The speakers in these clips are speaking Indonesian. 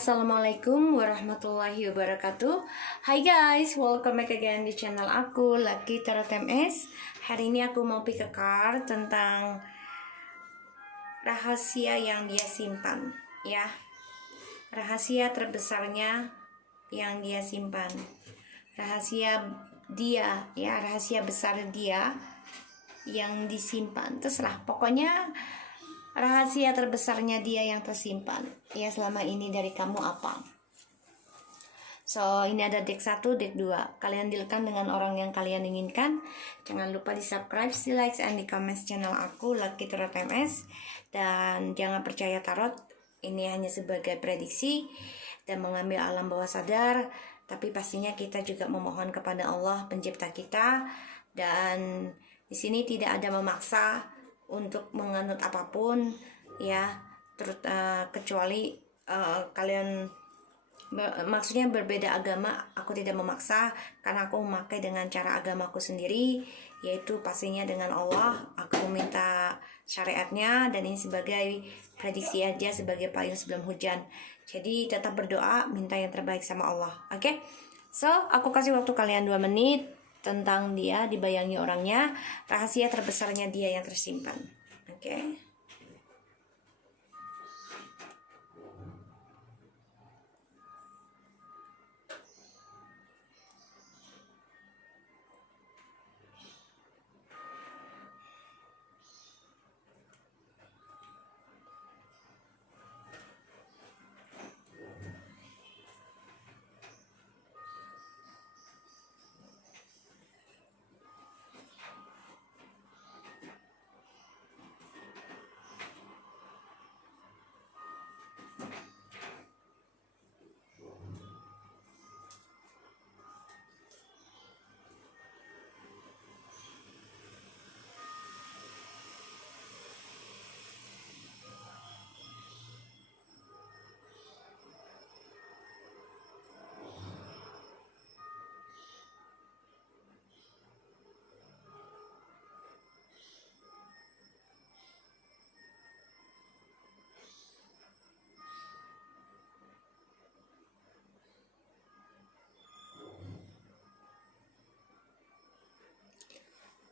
Assalamualaikum warahmatullahi wabarakatuh. Hai guys, welcome back again di channel aku, Lucky Tarot MS. Hari ini aku mau pick a card tentang rahasia yang dia simpan, ya. Rahasia terbesarnya yang dia simpan. Rahasia dia, ya, rahasia besar dia yang disimpan. Terserah, pokoknya rahasia terbesarnya dia yang tersimpan, ya, selama ini dari kamu apa. So, ini ada deck 1, deck 2. Kalian dealkan dengan orang yang kalian inginkan. Jangan lupa di subscribe, di like, and di comments channel aku, Lucky Tarot MS. Dan jangan percaya tarot, ini hanya sebagai prediksi dan mengambil alam bawah sadar. Tapi pastinya kita juga memohon kepada Allah pencipta kita. Dan di sini tidak ada memaksa untuk menganut apapun, ya, kecuali kalian maksudnya berbeda agama. Aku tidak memaksa karena aku memakai dengan cara agamaku sendiri, yaitu pastinya dengan Allah. Aku meminta syariatnya dan ini sebagai prediksi aja, sebagai payung sebelum hujan. Jadi tetap berdoa, minta yang terbaik sama Allah. Oke? So, aku kasih waktu kalian 2 menit tentang dia, dibayangi orangnya, rahasia terbesarnya dia yang tersimpan. Oke.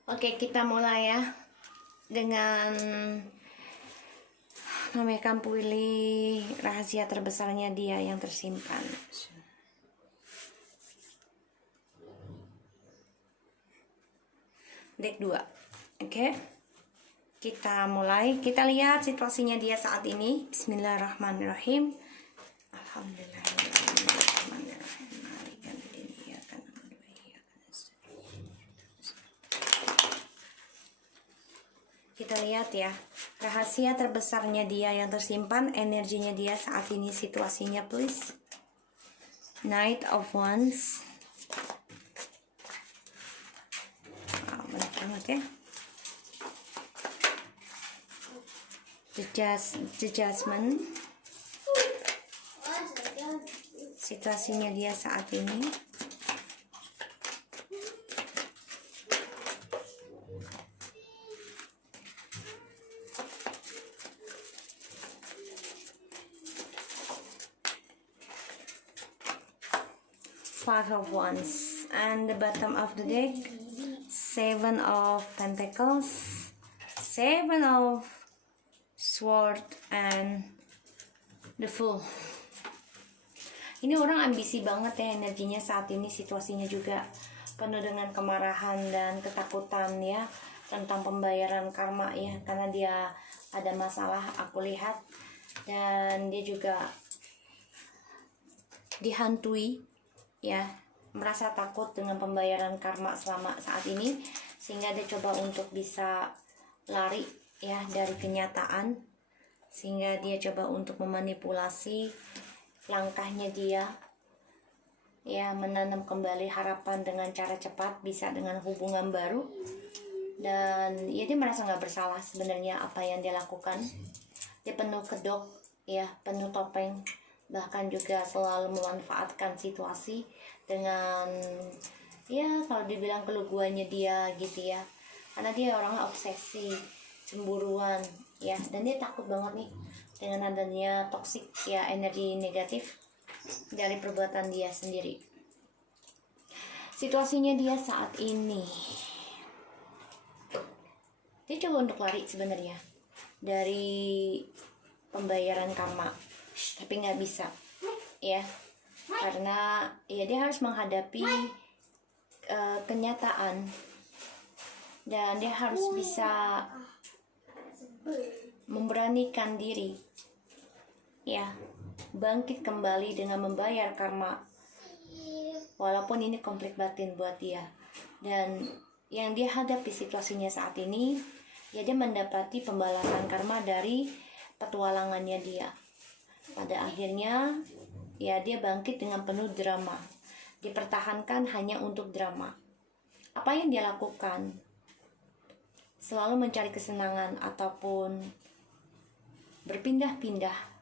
Oke, kita mulai ya dengan memegang pilih rahasia terbesarnya dia yang tersimpan. Deck 2. Oke. Kita mulai, kita lihat situasinya dia saat ini. Bismillahirrahmanirrahim. Alhamdulillahirrahmanirrahim. Kita lihat ya, rahasia terbesarnya dia yang tersimpan, energinya dia saat ini, situasinya please. Knight of Wands. Oke. The Judgment. Situasinya dia saat ini. Five of Wands, and the bottom of the deck, 7 of Pentacles, 7 of Sword, and the Fool. Ini orang ambisi banget ya energinya saat ini, situasinya juga penuh dengan kemarahan dan ketakutan ya tentang pembayaran karma ya, karena dia ada masalah aku lihat, dan dia juga dihantui ya, merasa takut dengan pembayaran karma selama saat ini, sehingga dia coba untuk bisa lari ya dari kenyataan, sehingga dia coba untuk memanipulasi langkahnya dia ya, menanam kembali harapan dengan cara cepat, bisa dengan hubungan baru. Dan ya, dia merasa nggak bersalah sebenarnya apa yang dia lakukan. Dia penuh kedok ya, penuh topeng, bahkan juga selalu memanfaatkan situasi dengan ya, kalau dibilang keluguannya dia gitu ya, karena dia orangnya obsesi, cemburuan ya, dan dia takut banget nih dengan adanya toksik ya, energi negatif dari perbuatan dia sendiri. Situasinya dia saat ini, dia coba untuk lari sebenarnya dari pembayaran karma, tapi nggak bisa ya, karena ya dia harus menghadapi kenyataan, dan dia harus bisa memberanikan diri ya, bangkit kembali dengan membayar karma, walaupun ini konflik batin buat dia. Dan yang dia hadapi situasinya saat ini ya, dia mendapati pembalasan karma dari petualangannya dia. Pada akhirnya ya, dia bangkit dengan penuh drama, dipertahankan hanya untuk drama. Apa yang dia lakukan? Selalu mencari kesenangan ataupun berpindah-pindah.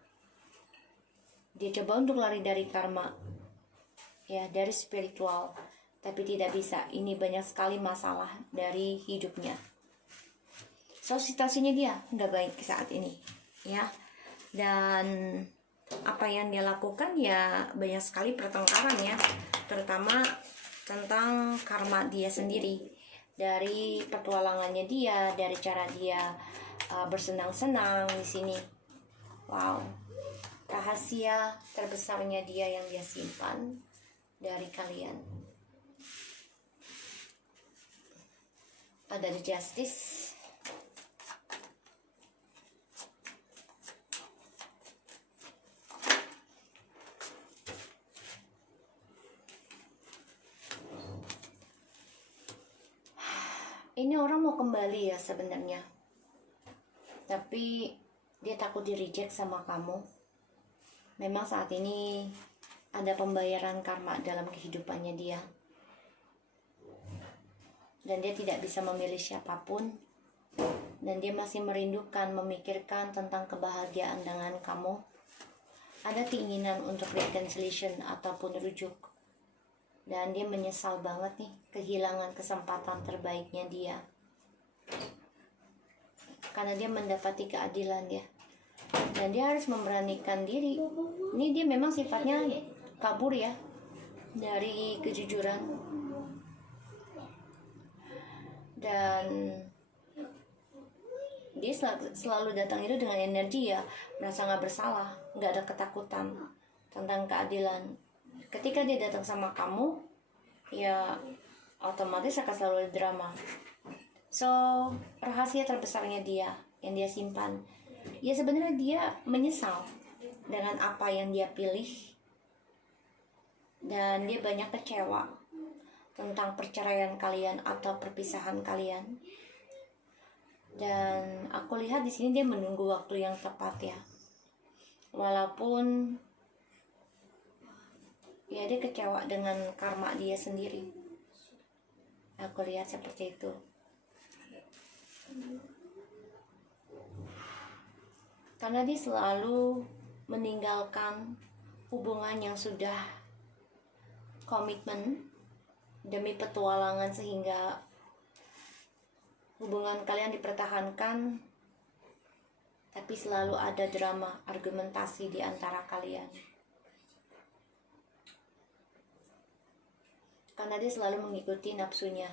Dia coba untuk lari dari karma ya, dari spiritual, tapi tidak bisa. Ini banyak sekali masalah dari hidupnya. So, situasinya dia nggak baik saat ini ya, dan apa yang dia lakukan ya, banyak sekali pertengkaran ya, terutama tentang karma dia sendiri, dari petualangannya dia, dari cara dia bersenang-senang di sini. Wow, rahasia terbesarnya dia yang dia simpan dari kalian. Ada the justice. Ini orang mau kembali ya sebenarnya, tapi dia takut di reject sama kamu. Memang saat ini ada pembayaran karma dalam kehidupannya dia, dan dia tidak bisa memilih siapapun, dan dia masih merindukan, memikirkan tentang kebahagiaan dengan kamu. Ada keinginan untuk reconciliation ataupun rujuk, dan dia menyesal banget nih kehilangan kesempatan terbaiknya dia, karena dia mendapati keadilan ya, dan dia harus memberanikan diri. Ini dia memang sifatnya kabur ya dari kejujuran, dan dia selalu datang itu dengan energi ya, merasa nggak bersalah, nggak ada ketakutan tentang keadilan. Ketika dia datang sama kamu ya, otomatis akan selalu ada drama. So, rahasia terbesarnya dia yang dia simpan ya, sebenarnya dia menyesal dengan apa yang dia pilih, dan dia banyak kecewa tentang perceraian kalian atau perpisahan kalian. Dan aku lihat di sini dia menunggu waktu yang tepat ya, walaupun ya dia kecewa dengan karma dia sendiri. Aku lihat seperti itu. Karena dia selalu meninggalkan hubungan yang sudah komitmen demi petualangan, sehingga hubungan kalian dipertahankan, tapi selalu ada drama, argumentasi di antara kalian. Karena dia selalu mengikuti nafsunya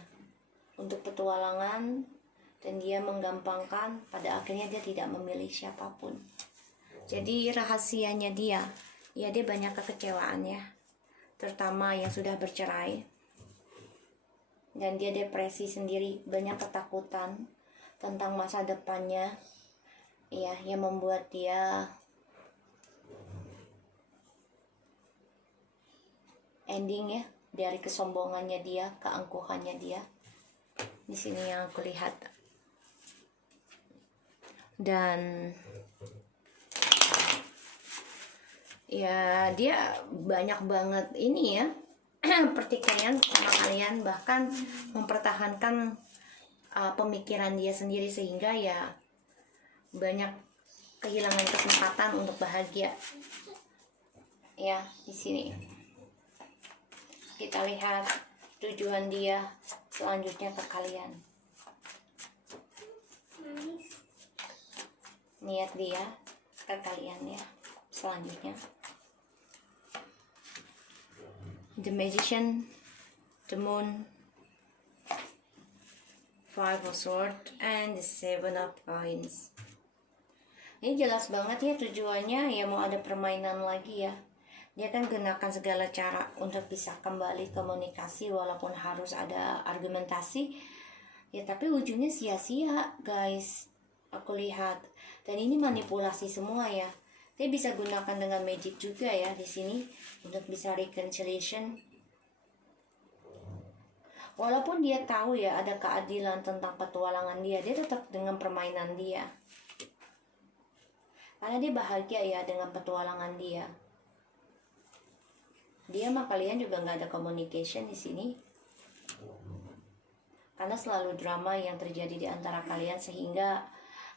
untuk petualangan, dan dia menggampangkan, pada akhirnya dia tidak memilih siapapun. Jadi rahasianya dia ya, dia banyak kekecewaan ya, terutama yang sudah bercerai, dan dia depresi sendiri, banyak ketakutan tentang masa depannya ya, yang membuat dia ending ya, dari kesombongannya dia, keangkuhannya dia. Di sini yang aku lihat. Dan ya, dia banyak banget ini ya, pertikaian sama kalian, bahkan mempertahankan pemikiran dia sendiri, sehingga ya banyak kehilangan kesempatan untuk bahagia ya. Di sini kita lihat tujuan dia selanjutnya ke kalian. Niat dia ke ke kalian ya. Selanjutnya The Magician, the Moon, Five of Swords, and the Seven of Coins. Ini jelas banget ya tujuannya, ya mau ada permainan lagi ya. Dia kan gunakan segala cara untuk bisa kembali komunikasi walaupun harus ada argumentasi. Ya tapi ujungnya sia-sia guys, aku lihat. Dan ini manipulasi semua ya. Dia bisa gunakan dengan magic juga ya di sini untuk bisa reconciliation. Walaupun dia tahu ya ada keadilan tentang petualangan dia tetap dengan permainan dia. Karena dia bahagia ya dengan petualangan dia. Dia sama kalian juga nggak ada communication di sini. Karena selalu drama yang terjadi di antara kalian sehingga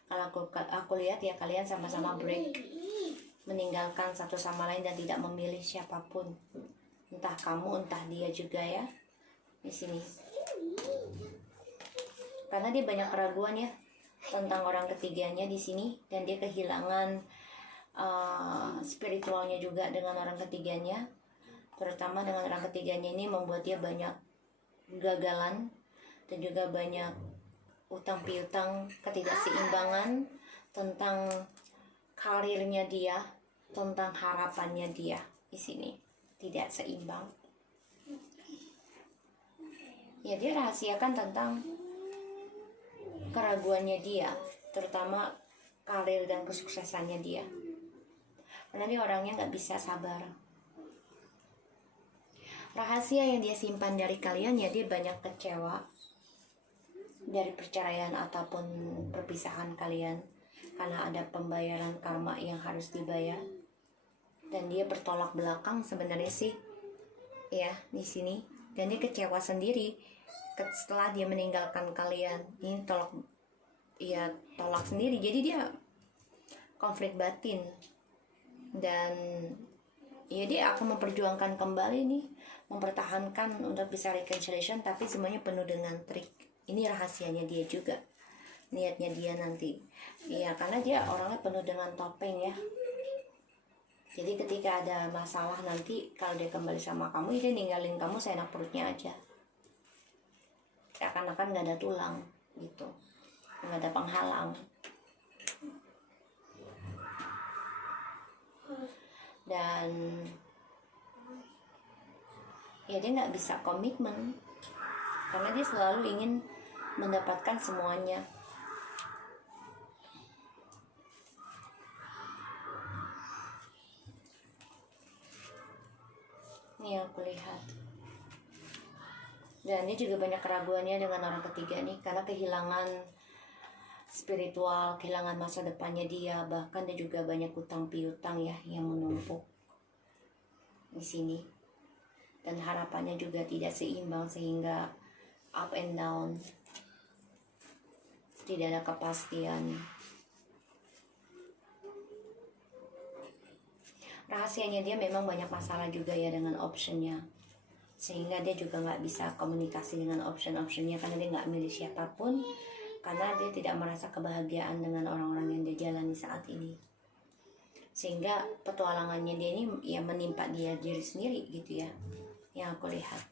kalau aku lihat ya kalian sama-sama break, meninggalkan satu sama lain dan tidak memilih siapapun. Entah kamu, entah dia juga ya di sini. Karena dia banyak keraguan ya tentang orang ketiganya di sini dan dia kehilangan spiritualnya juga dengan orang ketiganya. Terutama dengan orang ketiganya ini membuat dia banyak kegagalan dan juga banyak utang piutang, ketidakseimbangan tentang karirnya dia, tentang harapannya dia di sini tidak seimbang. Ya dia rahasiakan tentang keraguannya dia, terutama karir dan kesuksesannya dia. Karena dia orangnya nggak bisa sabar. Rahasia yang dia simpan dari kalian ya dia banyak kecewa dari perceraian ataupun perpisahan kalian karena ada pembayaran karma yang harus dibayar dan dia bertolak belakang sebenarnya sih ya di sini dan dia kecewa sendiri setelah dia meninggalkan kalian. Ini tolak sendiri, jadi dia konflik batin dan ya dia akan memperjuangkan kembali nih, mempertahankan untuk bisa reconciliation, tapi semuanya penuh dengan trik. Ini rahasianya dia juga, niatnya dia nanti. Iya, karena dia orangnya penuh dengan topeng ya. Jadi ketika ada masalah nanti, kalau dia kembali sama kamu, dia ninggalin kamu seenak perutnya aja. Seakan-akan gak ada tulang gitu, gak ada penghalang. Dan ya dia gak bisa komitmen karena dia selalu ingin mendapatkan semuanya. Ini yang aku lihat. Dan dia juga banyak keraguannya dengan orang ketiga nih, karena kehilangan spiritual, kehilangan masa depannya dia, bahkan dia juga banyak utang piutang ya yang menumpuk di sini. Dan harapannya juga tidak seimbang sehingga up and down. Tidak ada kepastian. Rahasianya dia memang banyak masalah juga ya dengan optionnya. Sehingga dia juga nggak bisa komunikasi dengan option-optionnya karena dia nggak milih siapapun. Karena dia tidak merasa kebahagiaan dengan orang-orang yang dia jalani saat ini. Sehingga petualangannya dia ini ya menimpa dia diri sendiri gitu ya. Yang aku lihat.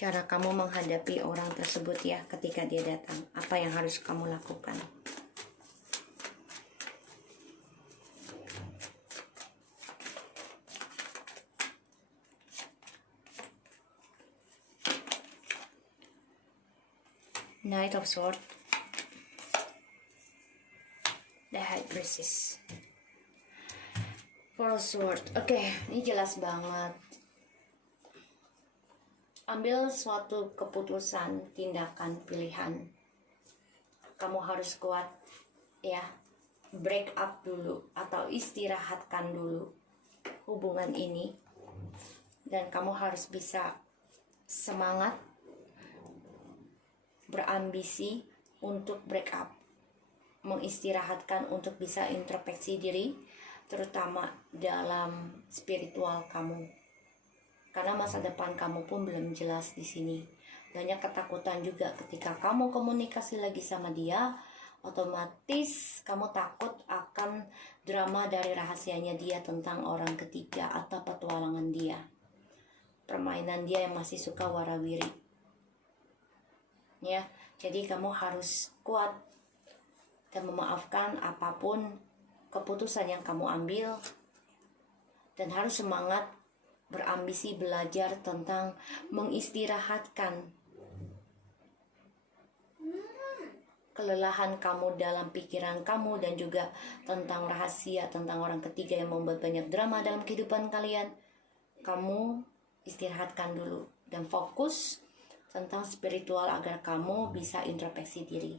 Cara kamu menghadapi orang tersebut ya ketika dia datang. Apa yang harus kamu lakukan? Knight of Swords, the High Priestess, Four of Swords. Oke, ini jelas banget. Ambil suatu keputusan, tindakan, pilihan. Kamu harus kuat ya. Break up dulu atau istirahatkan dulu hubungan ini. Dan kamu harus bisa semangat, berambisi untuk break up. Mengistirahatkan untuk bisa introspeksi diri, terutama dalam spiritual kamu. Karena masa depan kamu pun belum jelas di sini. banyak ketakutan juga ketika kamu komunikasi lagi sama dia. Otomatis kamu takut akan drama dari rahasianya dia tentang orang ketiga atau petualangan dia, permainan dia yang masih suka warawiri. Ya, jadi kamu harus kuat dan memaafkan apapun keputusan yang kamu ambil, dan harus semangat berambisi belajar tentang mengistirahatkan kelelahan kamu dalam pikiran kamu, dan juga tentang rahasia tentang orang ketiga yang membuat banyak drama dalam kehidupan kalian. Kamu istirahatkan dulu dan fokus tentang spiritual agar kamu bisa introspeksi diri.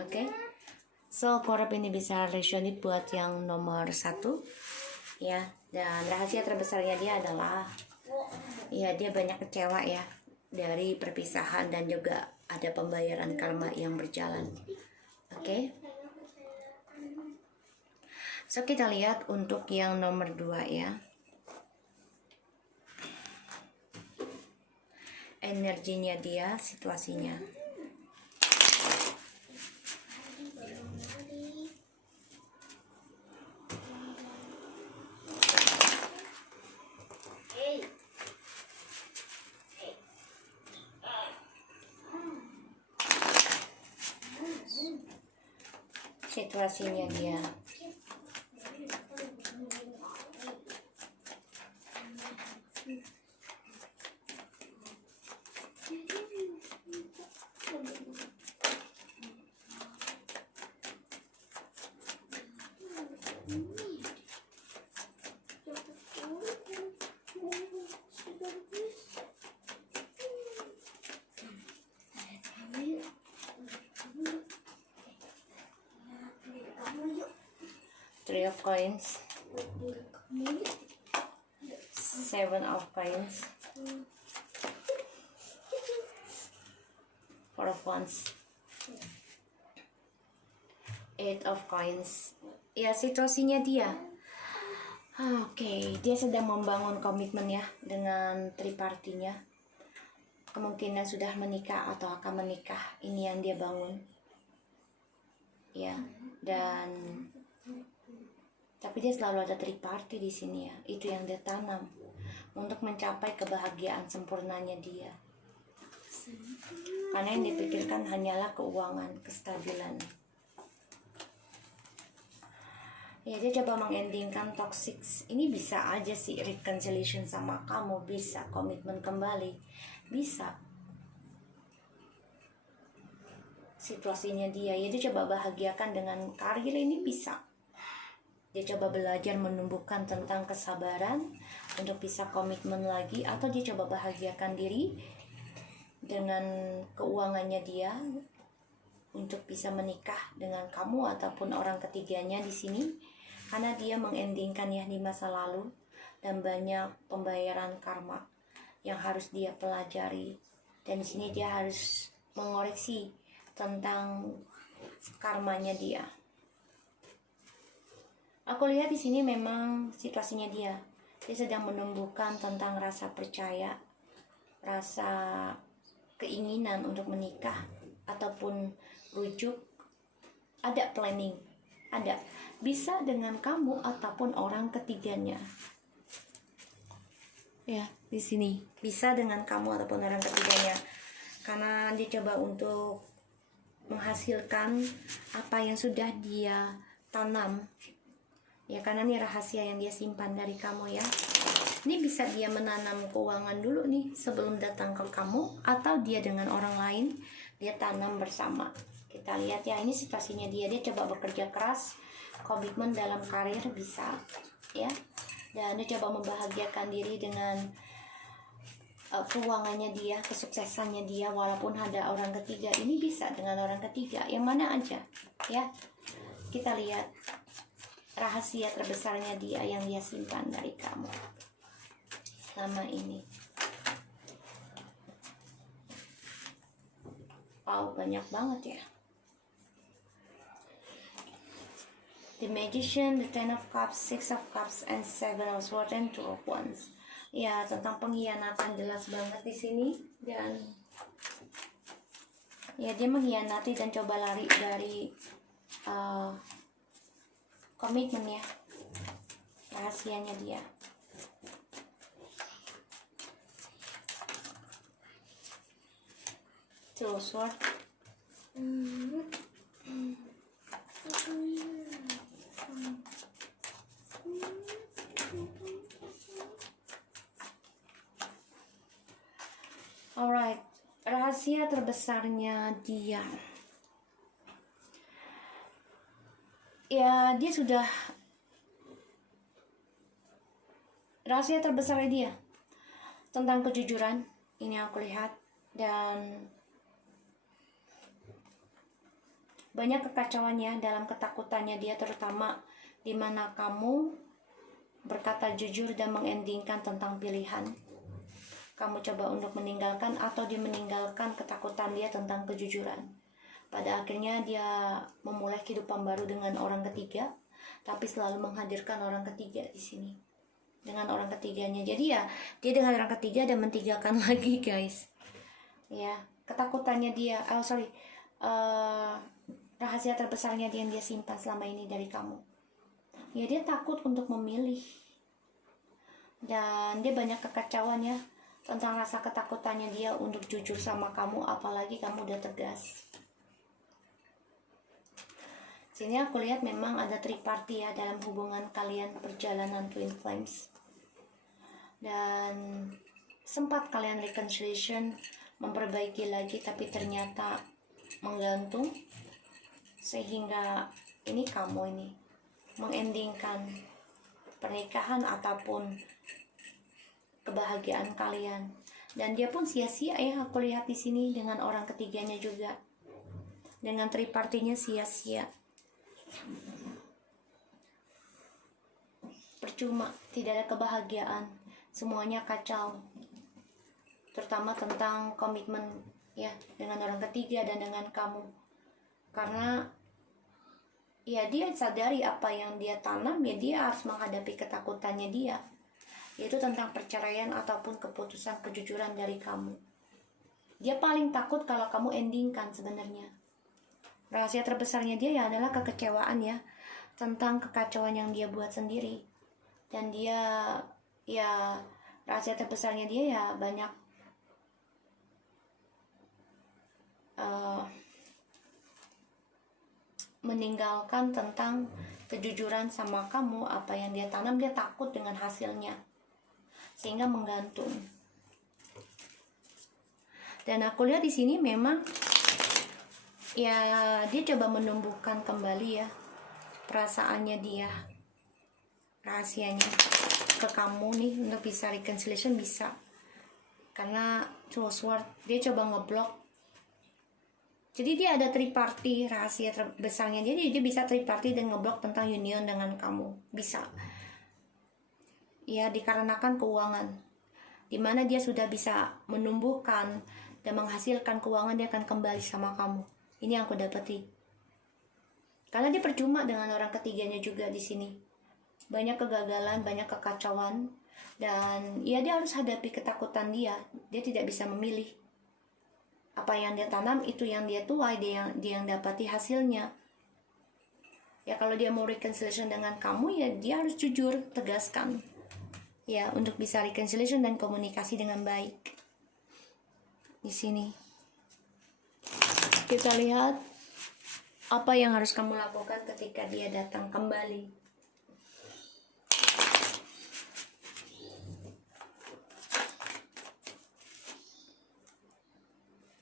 Oke? So, aku harap ini bisa resonate buat yang nomor 1. Ya, dan rahasia terbesarnya dia adalah ya, dia banyak kecewa ya dari perpisahan, dan juga ada pembayaran karma yang berjalan. Oke? So, kita lihat untuk yang nomor 2 ya. Energinya dia, situasinya. Situasinya dia. Three of coins, 7 of coins, 4 of wands, 8 of coins. Ya, situasinya dia. Oke, dia sedang membangun komitmen ya dengan tripartinya. Kemungkinan sudah menikah atau akan menikah. Ini yang dia bangun. Ya, dan tapi dia selalu ada triparti di sini ya. Itu yang dia tanam untuk mencapai kebahagiaan sempurnanya dia. Karena yang dipikirkan hanyalah keuangan, kestabilan. Ya, dia coba mengendingkan toxic. Ini bisa aja sih reconciliation sama kamu, bisa komitmen kembali, bisa. Situasinya dia, ya dia coba bahagiakan dengan karir, ini bisa. Dia coba belajar menumbuhkan tentang kesabaran untuk bisa komitmen lagi, atau dia coba bahagiakan diri dengan keuangannya dia untuk bisa menikah dengan kamu ataupun orang ketiganya di sini. Karena dia mengendingkan ya di masa lalu, dan banyak pembayaran karma yang harus dia pelajari, dan di sini dia harus mengoreksi tentang karmanya dia. Aku lihat di sini memang situasinya dia sedang menumbuhkan tentang rasa percaya, rasa keinginan untuk menikah ataupun rujuk. Ada planning, ada bisa dengan kamu ataupun orang ketiganya. Ya, di sini bisa dengan kamu ataupun orang ketiganya, karena dia coba untuk menghasilkan apa yang sudah dia tanam. Ya, karena ini rahasia yang dia simpan dari kamu ya. Ini bisa dia menanam keuangan dulu nih sebelum datang ke kamu, atau dia dengan orang lain dia tanam bersama. Kita lihat ya, ini situasinya dia coba bekerja keras, komitmen dalam karir bisa ya, dan dia coba membahagiakan diri dengan keuangannya dia, kesuksesannya dia, walaupun ada orang ketiga. Ini bisa dengan orang ketiga, yang mana aja ya. Kita lihat rahasia terbesarnya dia yang dia simpan dari kamu selama ini. Wow, banyak banget ya. The Magician, the Ten of Cups, Six of Cups, and Seven of Swords, and Two of Wands. Ya, tentang pengkhianatan jelas banget di sini, dan Ya, dia mengkhianati dan coba lari dari komitmen ya, rahasianya dia. Two of Swords. Alright, rahasia terbesarnya dia. Ya, dia sudah, rahasia terbesarnya dia tentang kejujuran. Ini aku lihat, dan banyak kekacauannya dalam ketakutannya dia, terutama di mana kamu berkata jujur dan mengendingkan tentang pilihan. Kamu coba untuk meninggalkan atau dia meninggalkan ketakutan dia tentang kejujuran. Pada akhirnya dia memulai kehidupan baru dengan orang ketiga, tapi selalu menghadirkan orang ketiga di sini. Dengan orang ketiganya. Jadi ya, dia dengan orang ketiga dan meninggalkan lagi, guys. Ya, ketakutannya dia, rahasia terbesarnya dia yang dia simpan selama ini dari kamu. Ya, dia takut untuk memilih. Dan dia banyak kekacauan ya tentang rasa ketakutannya dia untuk jujur sama kamu, apalagi kamu udah tegas. Sini aku lihat memang ada triparty ya dalam hubungan kalian, perjalanan Twin Flames. Dan sempat kalian reconciliation, memperbaiki lagi, tapi ternyata menggantung. Sehingga ini kamu ini mengendingkan pernikahan ataupun kebahagiaan kalian, dan dia pun sia-sia ya aku lihat di sini dengan orang ketiganya juga, dengan tripartinya sia-sia, percuma, tidak ada kebahagiaan, semuanya kacau, terutama tentang komitmen ya dengan orang ketiga dan dengan kamu, karena ya dia sadari apa yang dia tanam, ya dia harus menghadapi ketakutannya dia, yaitu tentang perceraian ataupun keputusan kejujuran dari kamu. Dia paling takut kalau kamu endingkan sebenarnya. Rahasia terbesarnya dia ya adalah kekecewaan ya, tentang kekacauan yang dia buat sendiri. Dan dia ya, rahasia terbesarnya dia ya banyak meninggalkan tentang kejujuran sama kamu. Apa yang dia tanam dia takut dengan hasilnya, sehingga menggantung. Dan aku lihat di sini memang ya dia coba menumbuhkan kembali ya perasaannya dia, rahasianya ke kamu nih, untuk bisa reconciliation bisa, karena Two of Swords dia coba ngeblok. Jadi dia ada triparty, rahasia terbesarnya dia bisa triparty dan ngeblok tentang union dengan kamu, bisa ya, dikarenakan keuangan, dimana dia sudah bisa menumbuhkan dan menghasilkan keuangan, dia akan kembali sama kamu. Ini yang aku dapati, karena dia percuma dengan orang ketiganya juga di sini. Banyak kegagalan, banyak kekacauan, dan ya dia harus hadapi ketakutan dia. Dia tidak bisa memilih. Apa yang dia tanam itu yang dia tuai, dia yang dapati hasilnya. Ya kalau dia mau reconciliation dengan kamu, ya dia harus jujur, tegaskan. Ya, untuk bisa reconciliation dan komunikasi dengan baik. Di sini kita lihat apa yang harus kamu lakukan ketika dia datang kembali.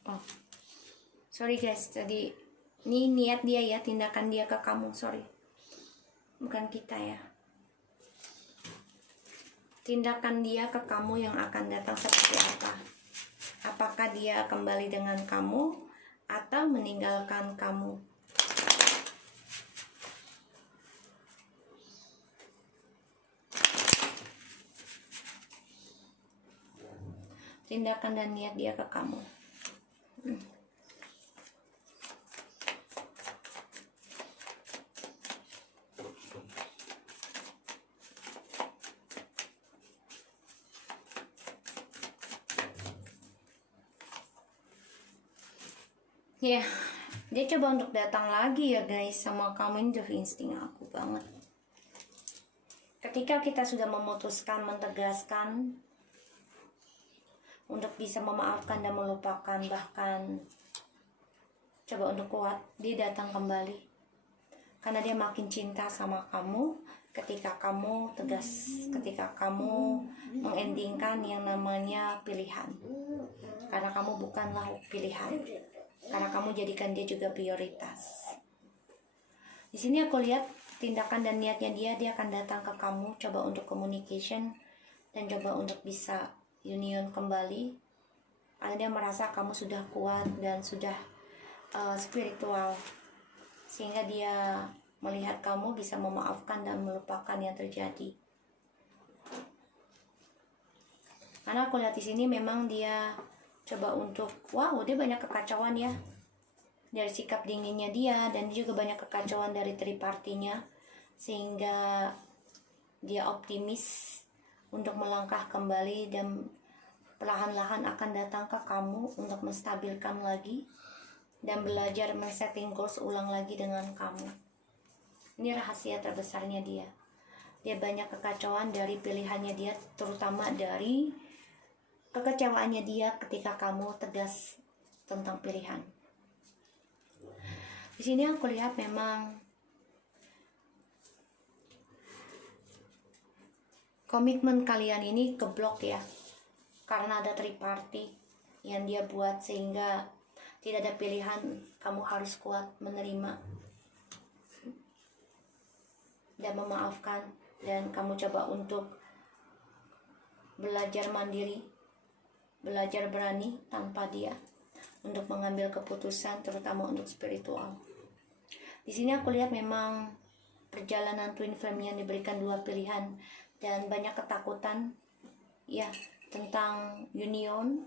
Oh, sorry guys, tadi ini niat dia ya, tindakan dia ke kamu, sorry, bukan kita ya. Tindakan dia ke kamu yang akan datang seperti apa? Apakah dia kembali dengan kamu atau meninggalkan kamu? Tindakan dan niat dia ke kamu. Ya, dia coba untuk datang lagi ya guys sama kamu. Ini insting aku banget. Ketika kita sudah memutuskan, mentegaskan untuk bisa memaafkan dan melupakan, bahkan coba untuk kuat, dia datang kembali. Karena dia makin cinta sama kamu ketika kamu tegas, ketika kamu mengendingkan yang namanya pilihan. Karena kamu bukanlah pilihan. Karena kamu jadikan dia juga prioritas. Di sini aku lihat tindakan dan niatnya dia akan datang ke kamu, coba untuk communication dan coba untuk bisa union kembali. Karena dia merasa kamu sudah kuat dan sudah spiritual, sehingga dia melihat kamu bisa memaafkan dan melupakan yang terjadi. Karena aku lihat di sini memang dia coba untuk, wow, dia banyak kekacauan ya dari sikap dinginnya dia, dan dia juga banyak kekacauan dari tripartinya, sehingga dia optimis untuk melangkah kembali dan perlahan-lahan akan datang ke kamu untuk menstabilkan lagi dan belajar men-setting goals ulang lagi dengan kamu. Ini rahasia terbesarnya dia. Dia banyak kekacauan dari pilihannya dia, terutama dari kekecewaannya dia ketika kamu tegas tentang pilihan. Di sini aku lihat memang komitmen kalian ini keblok ya, karena ada triparty yang dia buat, sehingga tidak ada pilihan, kamu harus kuat menerima dan memaafkan, dan kamu coba untuk belajar mandiri, belajar berani tanpa dia untuk mengambil keputusan, terutama untuk spiritual. Di sini aku lihat memang perjalanan twin flame yang diberikan dua pilihan dan banyak ketakutan ya tentang union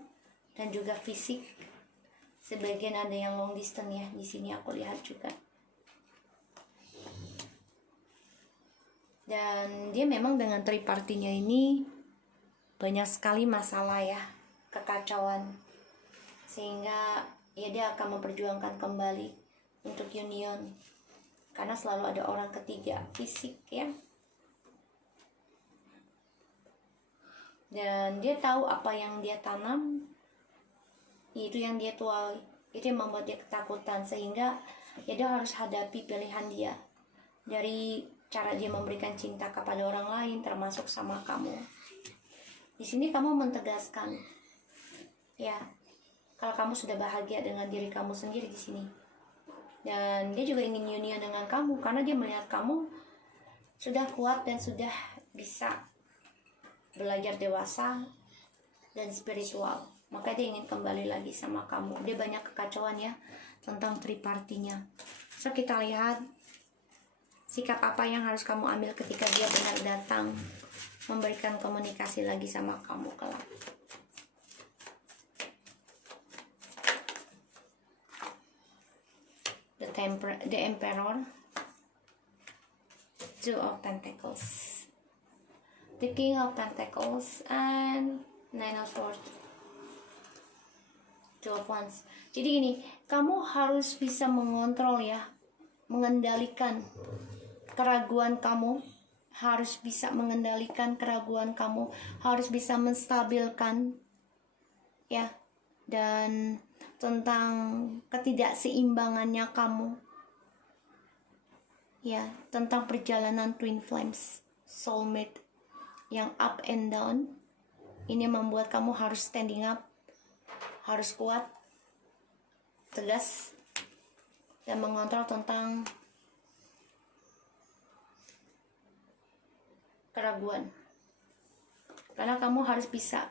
dan juga fisik. Sebagian ada yang long distance ya, di sini aku lihat juga. Dan dia memang dengan tripartinya ini banyak sekali masalah ya, kekacauan, sehingga ya dia akan memperjuangkan kembali untuk union, karena selalu ada orang ketiga fisik ya. Dan dia tahu apa yang dia tanam, itu yang dia tuai, itu yang membuat dia ketakutan, sehingga ya dia harus hadapi pilihan dia dari cara dia memberikan cinta kepada orang lain, termasuk sama kamu. Di sini kamu mentegaskan ya, kalau kamu sudah bahagia dengan diri kamu sendiri di sini, dan dia juga ingin union dengan kamu karena dia melihat kamu sudah kuat dan sudah bisa belajar dewasa dan spiritual, maka dia ingin kembali lagi sama kamu. Dia banyak kekacauan ya tentang tripartinya. So kita lihat sikap apa yang harus kamu ambil ketika dia benar datang memberikan komunikasi lagi sama kamu kelak. The Emperor, Two of Pentacles, the King of Pentacles, and Nine of Swords, Two of Wands. Jadi gini, kamu harus bisa mengontrol ya, mengendalikan keraguan kamu, harus bisa mengendalikan keraguan kamu, harus bisa menstabilkan ya, dan tentang ketidakseimbangannya kamu ya, tentang perjalanan twin flames, soulmate yang up and down. Ini membuat kamu harus standing up, harus kuat, tegas, dan mengontrol tentang keraguan. Karena kamu harus bisa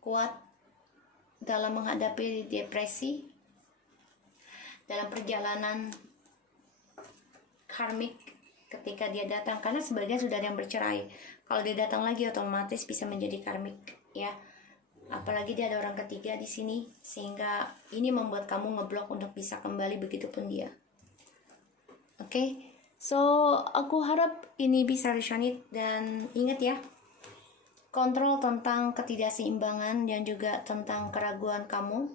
kuat dalam menghadapi depresi, dalam perjalanan karmik ketika dia datang. Karena sebagian sudah ada yang bercerai, kalau dia datang lagi otomatis bisa menjadi karmik ya. Apalagi dia ada orang ketiga di sini, sehingga ini membuat kamu ngeblok untuk bisa kembali, begitupun dia. Oke, so aku harap ini bisa resonate, dan ingat ya, kontrol tentang ketidakseimbangan dan juga tentang keraguan kamu,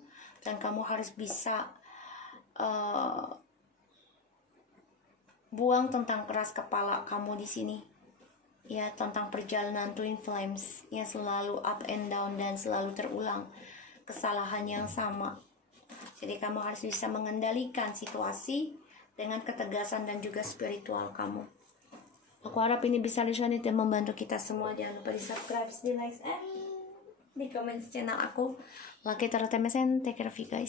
dan kamu harus bisa buang tentang keras kepala kamu di sini. Ya, tentang perjalanan Twin Flames yang selalu up and down dan selalu terulang kesalahan yang sama. Jadi kamu harus bisa mengendalikan situasi dengan ketegasan dan juga spiritual kamu. Aku harap ini bisa resonate dan membantu kita semua. Jangan lupa di subscribe, di like, and di comment channel aku. Laki terus take care of you guys.